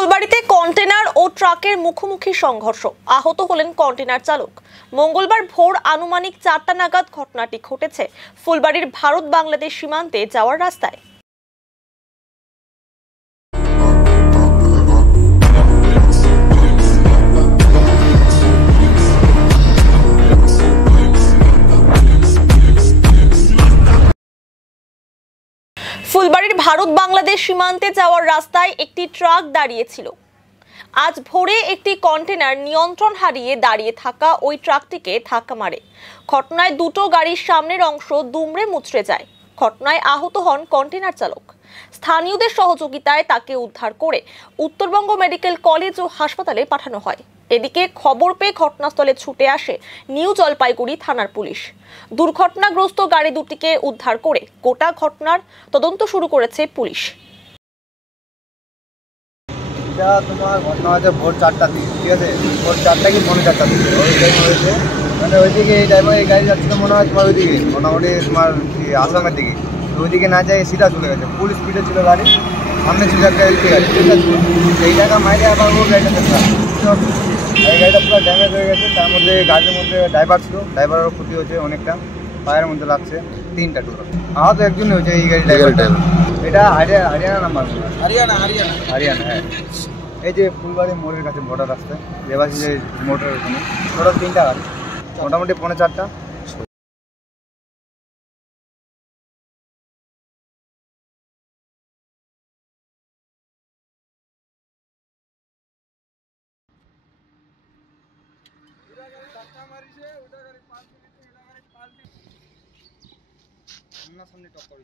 ফুলবাড়িতে কন্টেনার ও ট্রাকের মুখোমুখি সংঘর্ষ, আহত হলেন কন্টেনার চালক। মঙ্গলবার ভোর আনুমানিক 4টা নাগাদ ঘটনাটি ঘটেছে ফুলবাড়ির ভারত বাংলাদেশ সীমান্তে যাওয়ার রাস্তায়। ফুলবাড়ির ভারত বাংলাদেশ সীমান্তে যাওয়ার রাস্তায় একটি ট্রাক দাঁড়িয়েছিল। আজ ভোরে একটি কন্টেনার নিয়ন্ত্রণ হারিয়ে দাঁড়িয়ে থাকা ওই ট্রাকটিকে ধাক্কা মারে। ঘটনায় দুটো গাড়ির সামনের অংশ দুমড়ে মুচড়ে যায়। ঘটনায় আহত হন কন্টেনার চালক। স্থানীয়দের সহযোগিতায় তাকে উদ্ধার করে উত্তরবঙ্গ মেডিকেল কলেজ ও হাসপাতালে পাঠানো হয়। এদিকে খবর পেয়ে ঘটনাস্থলে ছুটে আসে নিউ জলপাইগুড়ি থানার পুলিশ। দুর্ঘটনাগ্রস্ত গাড়ি দুটিকে উদ্ধার করে গোটা ঘটনার তদন্ত শুরু করেছে পুলিশ। তোমার ঘটনা হয়েছে ভোর 4টার দিকে, ঠিক আছে? ভোর 4টা কি পৌনে 4টার দিকে ওই টাইম হয়েছে। মানে ওইদিকে এই টাইমে এই গাড়ি যাচ্ছিলো মনে হয় তোমার ওইদিকে, মোটামুটি তোমার আসামের দিকে। তো ওইদিকে না যাই সিধা চলে গেছে, ফুল স্পিডে ছিল গাড়ি, সামনে ছিল একটা এলপি গাড়ি, ঠিক আছে? এই টাকা মাইরে আবার ওর গাড়িটা দেখলাম, এই গাড়িটা পুরো ড্যামেজ হয়ে গেছে। তার মধ্যে গাড়ির মধ্যে ড্রাইভার ছিল, ড্রাইভারেরও ক্ষতি হয়েছে অনেকটা, পায়ের মধ্যে লাগছে 3টা টোটো। আহত একজনই হয়েছে এই গাড়ি ড্রাইভারটা। এটা হরিয়ানা নাম্বার, হরিয়ানা। হ্যাঁ, এই যে ফুলবাড়ি মোড়ের কাছে বড় রাস্তায় দেবাশী যে মোটর, ওখানে টোটাল 3টা গাড়ি, মোটামুটি পৌনে 4টা। সামনে টক্কর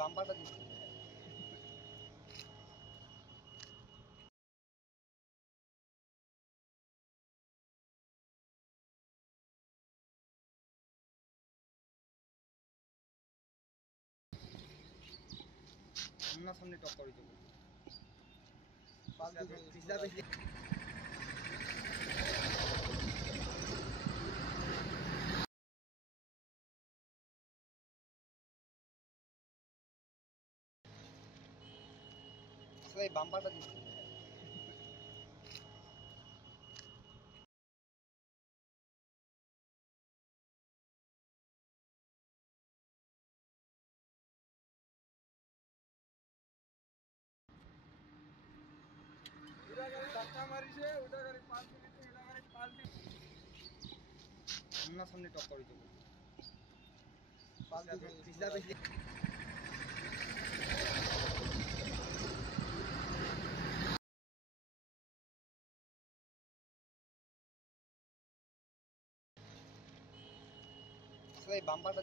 বাম্পারটা সামনে টক্কর বাম্পারটা সামনে টক্কর বাম্পারটা